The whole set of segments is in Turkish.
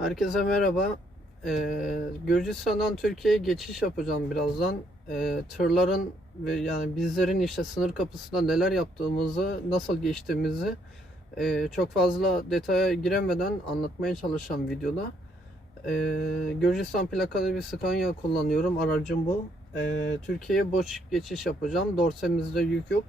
Herkese merhaba. Ee, Gürcistan'dan Türkiye'ye geçiş yapacağım birazdan. Ee, tırların ve yani bizlerin işte sınır kapısında neler yaptığımızı, nasıl geçtiğimizi e, çok fazla detaya giremeden anlatmaya çalışacağım videoda. Ee, Gürcistan plakalı bir Scania kullanıyorum. Aracım bu. Ee, Türkiye'ye boş geçiş yapacağım. Dorsemizde yük yok.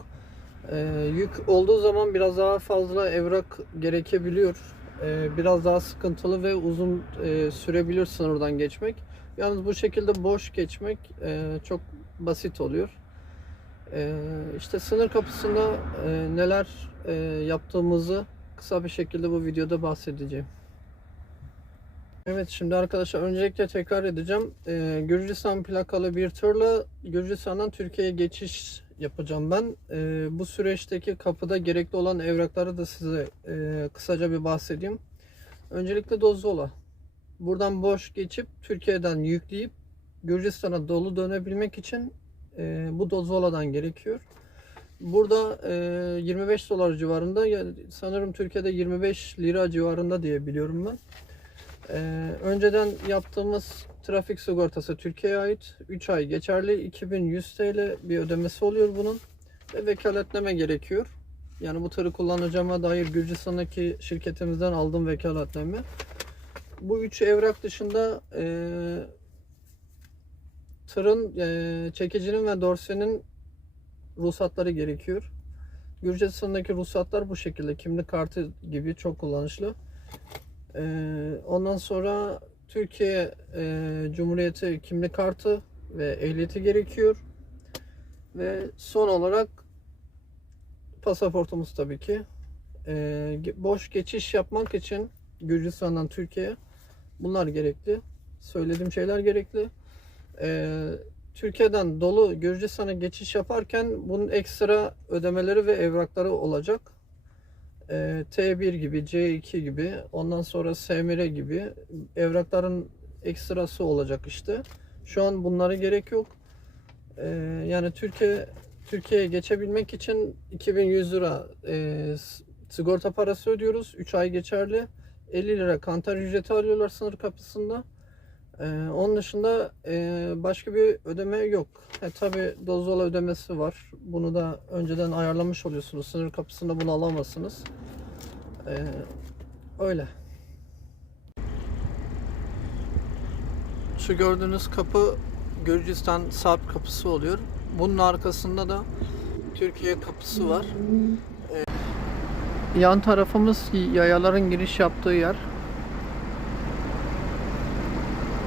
Ee, yük olduğu zaman biraz daha fazla evrak gerekebiliyor. Ee, biraz daha sıkıntılı ve uzun e, sürebilir sınırdan geçmek. Yalnız bu şekilde boş geçmek e, çok basit oluyor. E, işte sınır kapısında neler yaptığımızı kısa bir şekilde bu videoda bahsedeceğim. Evet şimdi arkadaşlar öncelikle tekrar edeceğim. Ee, Gürcistan plakalı bir tırla Gürcistan'dan Türkiye'ye geçiş yapacağım ben. Ee, bu süreçteki kapıda gerekli olan evrakları da size e, kısaca bir bahsedeyim. Öncelikle Dozdola. Buradan boş geçip Türkiye'den yükleyip Gürcistan'a dolu dönebilmek için e, bu Dozola'dan gerekiyor. Burada e, 25 dolar civarında sanırım Türkiye'de 25 lira civarında diye biliyorum ben. Ee, önceden yaptığımız trafik sigortası Türkiye'ye ait 3 ay geçerli 2100 TL bir ödemesi oluyor bunun ve vekaletleme gerekiyor. Yani bu tırı kullanacağıma dair Gürcistan'daki şirketimizden aldığım vekaletleme. Bu üç evrak dışında e, tırın, e, çekicinin ve dorsenin ruhsatları gerekiyor. Gürcistan'daki ruhsatlar bu şekilde kimlik kartı gibi çok kullanışlı. Ee, ondan sonra Türkiye e, Cumhuriyeti kimlik kartı ve ehliyeti gerekiyor. Ve son olarak pasaportumuz tabii ki. Ee, boş geçiş yapmak için Gürcistan'dan Türkiye'ye bunlar gerekli. Söylediğim şeyler gerekli. Ee, Türkiye'den dolu Gürcistan'a geçiş yaparken bunun ekstra ödemeleri ve evrakları olacak. Ee, T1 gibi, C2 gibi, ondan sonra SMR gibi evrakların ekstrası olacak işte. Şu an bunlara gerek yok. Ee, yani Türkiye Türkiye'ye geçebilmek için 2100 lira e, sigorta parası ödüyoruz. 3 ay geçerli. 50 lira kantar ücreti alıyorlar sınır kapısında. Ee, onun dışında e, başka bir ödeme yok. E, Tabi dozola ödemesi var. Bunu da önceden ayarlamış oluyorsunuz. Sınır kapısında bunu alamazsınız. Ee, öyle. Şu gördüğünüz kapı Gürcistan Sarp kapısı oluyor. Bunun arkasında da Türkiye kapısı var. Ee, yan tarafımız yayaların giriş yaptığı yer.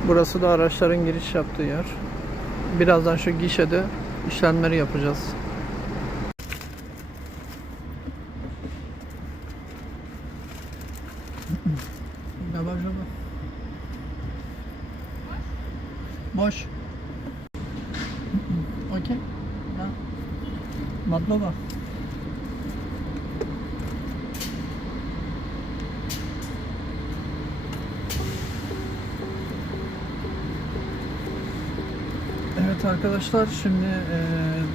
Burası da araçların giriş yaptığı yer. Birazdan şu gişede işlemleri yapacağız. Dobra, dobra. Boş. Okey. Ha. Arkadaşlar şimdi e,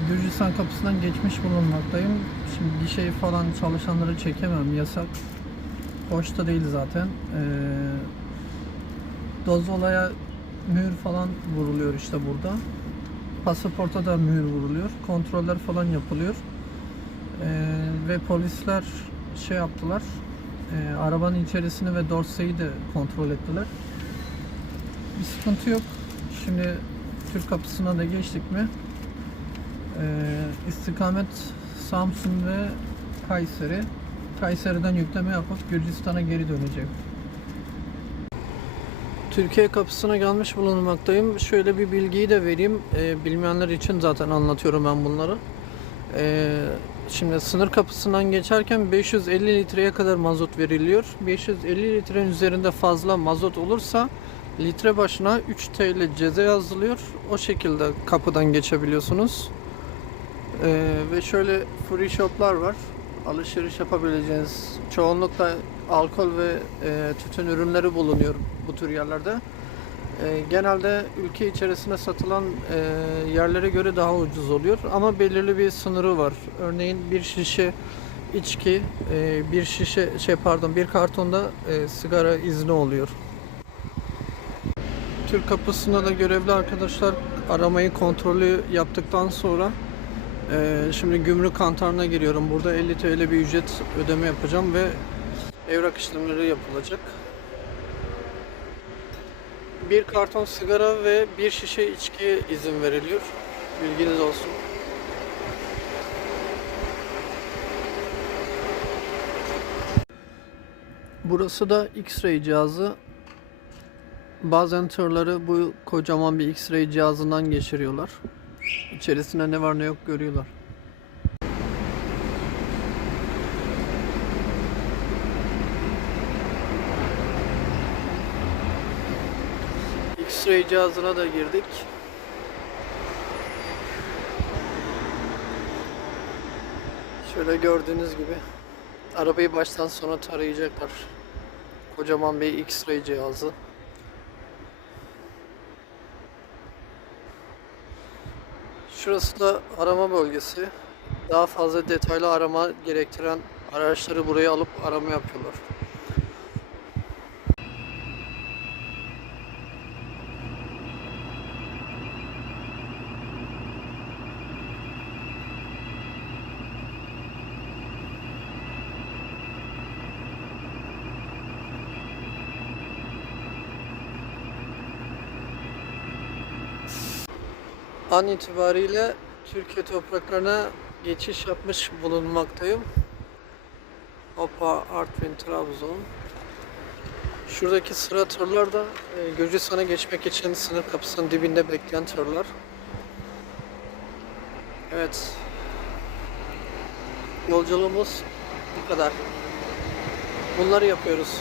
Gürcistan kapısından geçmiş bulunmaktayım. Şimdi gişeyi falan çalışanları çekemem yasak. Hoş da değil zaten. E, Dozola'ya mühür falan vuruluyor işte burada. Pasaporta da mühür vuruluyor. Kontroller falan yapılıyor. E, ve polisler şey yaptılar. E, arabanın içerisini ve dorseyi de kontrol ettiler. Bir sıkıntı yok. Şimdi Türk kapısına da geçtik mi? Ee, istikamet Samsun ve Kayseri. Kayseri'den yükleme yapıp Gürcistan'a geri döneceğim. Türkiye kapısına gelmiş bulunmaktayım. Şöyle bir bilgiyi de vereyim. Ee, bilmeyenler için zaten anlatıyorum ben bunları. Ee, şimdi sınır kapısından geçerken 550 litreye kadar mazot veriliyor. 550 litrenin üzerinde fazla mazot olursa litre başına 3 TL ceza yazılıyor. O şekilde kapıdan geçebiliyorsunuz. Ee, ve şöyle free shoplar var. Alışveriş yapabileceğiniz çoğunlukla alkol ve e, tütün ürünleri bulunuyor bu tür yerlerde. E, genelde ülke içerisinde satılan e, yerlere göre daha ucuz oluyor ama belirli bir sınırı var. Örneğin bir şişe içki, e, bir şişe şey pardon bir kartonda e, sigara izni oluyor. Türk kapısında da görevli arkadaşlar aramayı kontrolü yaptıktan sonra eee, şimdi gümrük kantarına giriyorum. Burada 50 TL bir ücret ödeme yapacağım ve evrak işlemleri yapılacak. Bir karton sigara ve bir şişe içkiye izin veriliyor. Bilginiz olsun. Burası da X-ray cihazı. Bazen tırları bu kocaman bir X-ray cihazından geçiriyorlar. İçerisinde ne var ne yok görüyorlar. X-ray cihazına da girdik. Şöyle gördüğünüz gibi arabayı baştan sona tarayacaklar. Kocaman bir X-ray cihazı. Şurası da arama bölgesi. Daha fazla detaylı arama gerektiren araçları buraya alıp arama yapıyorlar. An itibariyle Türkiye topraklarına geçiş yapmış bulunmaktayım. Hopa, Artvin, Trabzon. Şuradaki sıra tırlar da e, Gürcistan'a geçmek için sınır kapısının dibinde bekleyen tırlar. Evet. Yolculuğumuz bu kadar. Bunları yapıyoruz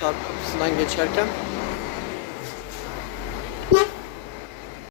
Sarp kapısından geçerken.